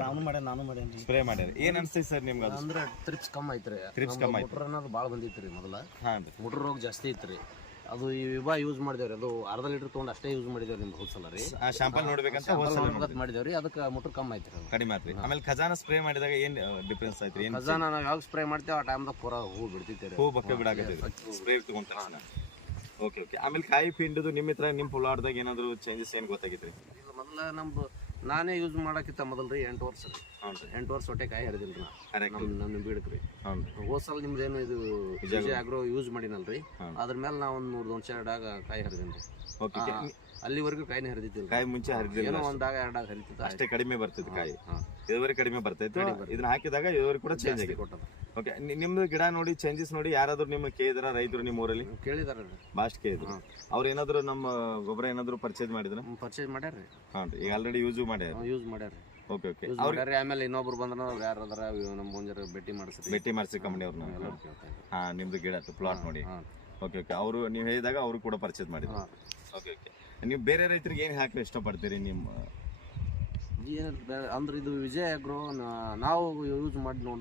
ನಾನು ಮಾಡೇನ್ರಿ. ಸ್ಪ್ರೇ ಮಾಡ್ಯಾರ. ಏನ್ ಅನ್ಸ್ತೈತಿ ಸರ್ ನಿಮ್ಗೆ ಅದು? ಅಂದ್ರೆ ಟ್ರಿಪ್ಸ್ ಕಮ್ಮಿ ಐತ್ರಿ. Trips ಕಮ್ಮಿ ಐತ್ರಿ. ಮುಟ್ರ ಅನ್ನೋದು ಭಾಳ ಬಂದಿತ್ರಿ ಮೊದಲ. ಹಾಂ ರೀ. ಮುಟ್ರ ರೋಗ ಜಾಸ್ತಿ ಐತ್ರಿ. ಅದು ಈ ವಿಭಾ ಯೂಸ್ ಮಾಡಿದೇವ್ರಿ. ಅದು ಅರ್ಧ ಲೀಟರ್ ತೊಗೊಂಡು ಅಷ್ಟೇ ಯೂಸ್ ಮಾಡಿದೇವ್ರಿ ನಿಮ್ಗೆ ಹೋದ್ಸಲ ರೀ. ಆ ಶಾಂಪಲ್ ನೋಡ್ಬೇಕಂತ ಮಾಡಿದೇವ್ರಿ. ಅದಕ್ಕೆ ಮುಟ್ರ ಕಮ್ಮಿ ಐತ್ರಿ. ಅದು ಕಡಿಮೆ ಆತ್ರಿ. ಆಮೇಲೆ ಖಜಾನ ಸ್ಪ್ರೇ ಮಾಡಿದಾಗ ಏನ್ ಡಿಫ್ರೆನ್ಸ್ ಐತ್ರಿ? ಏನ್ ಖಜಾನ ನಾವು ಯಾವಾಗ ಸ್ಪ್ರೇ ಮಾಡ್ತೇವೆ ಆ ಟೈಮ್ದಾಗ ಪೂರಾ ಹೂ ಬಿಡ್ತಿತ್ತೇರಿ. ಹೂ ಬಕ್ಕ ಬಿಡಾಕತ್ತೈತಿ ಸ್ಪ್ರೇ ತಗೊಂತಾರ. Okay okay. ಆಮೇಲೆ ಕಾಯಿ ಪಿಂಡದು ನಿಮ್ಮ ಹತ್ರ ನಿಮ್ಮ ಪುಲಾಡ್ದಾಗ ಏನಾದ್ರು ಚೇಂಜಸ್ ಏನ್ ಗೊತ್ತಾಗಿತ್ರಿ? ಮೊದಲ ನಮ್ದು ನಾನೇ ಯೂಸ್ ಮಾಡಕ್ಕಿಂತ ಮೊದಲ್ರಿ 8 ವರ್ಷ ರೀ. 8 ವರ್ಷ ಹೊಟ್ಟೆ ಕಾಯಿ ಹರಿದಿಲ್ರಿ ನಮ್ಮ ಬೀಡಕ್ರಿ. ಹೋದ್ಸಲ ನಿಮ್ದೇನು ಇದು ವಿಜಯ್ ಆಗ್ರೋ ಯೂಸ್ ಮಾಡಿನಲ್ರಿ, ಅದ್ರ ಮೇಲೆ ನಾ ಒಂದ್ 3 ವರ್ಷ ಕಾಯಿ ಹರಿದೇನ್ರಿ. ಅಲ್ಲಿವರೆಗೂ ಕಾಯಿನೇ ಹರಿದಿತ್ತಿಲ್ಲ. ಕಾಯಿ ಮುಂಚೆ ಹರಿದಿಲ್ಲ, ಏನೋ ಒಂದಾಗ ಎರಡಾಗ ಹರಿತಿತ್ತು ಅಷ್ಟೇ. ಕಡಿಮೆ ಬರ್ತೈತಿ ಕಾಯಿ, ಇದುವರೆಗೆ ಕಡಿಮೆ ಬರ್ತೈತಿ. ಇದನ್ನ ಹಾಕಿದಾಗ ಇದುವರೆಗೆ ಕೂಡ ಚೇಂಜ್ ಆಗಿದೆ. ಓಕೆ. ನಿಮ್ದು ಗಿಡ ನೋಡಿ ಚೇಂಜಸ್ ನೋಡಿ ಯಾರಾದ್ರೂ ನಿಮ್ಗೆ ಕೇಳಿದ್ರ ರೈತರು ನಿಮ್ಮ ಊರಲ್ಲಿ? ಕೇಳಿದಾರ ಬಾಸ್ಟ್ ಕೇಳಿದ್ರು. ಅವ್ರು ಏನಾದ್ರು ನಮ್ಮ ಗೊಬ್ಬರ ಏನಾದ್ರು ಪರ್ಚೇಸ್ ಮಾಡಿದ್ರ? ಪರ್ಚೇಸ್ ಮಾಡ್ಯಾರ್ರಿ. ಹಾಂ ರೀ. ಈಗ ಆಲ್ರೆಡಿ ಯೂಸ್ ಮಾಡ್ಯಾರ. ಯೂಸ್ ಮಾಡ್ಯಾರ್ರಿ. Okay okay. ಅವ್ರಿ ಆಮೇಲೆ ಇನ್ನೊಬ್ರು ಬಂದ್ರ ಅವ್ರು ಯಾರಾದ್ರ ನಮ್ಮ ಮುಂಜಾನೆ ಭೇಟಿ ಮಾಡಿಸಿ ಕಂಪನಿ ಅವ್ರನ್ನ. ಹಾ, ನಿಮ್ದು ಗಿಡ ಪ್ಲಾಟ್ ನೋಡಿ. Okay okay. ಅವರು ನೀವು ಹೇಳಿದಾಗ ಅವರು ಕೂಡ ಪರ್ಚೇಸ್ ಮಾಡಿದ್ರು. Okay okay. ನೀವು ಬೇರೆ ರೈತರಿಗೆ ಏನು ಹಾಕಿ ಇಷ್ಟಪಡ್ತೀರಿ ನಿಮ್ಮ? ಅಂದ್ರೆ ಇದು ವಿಜಯ್ ಆಗ್ರೋ ನಾವು ಯೂಸ್ ಮಾಡಿ ನೋಡಿ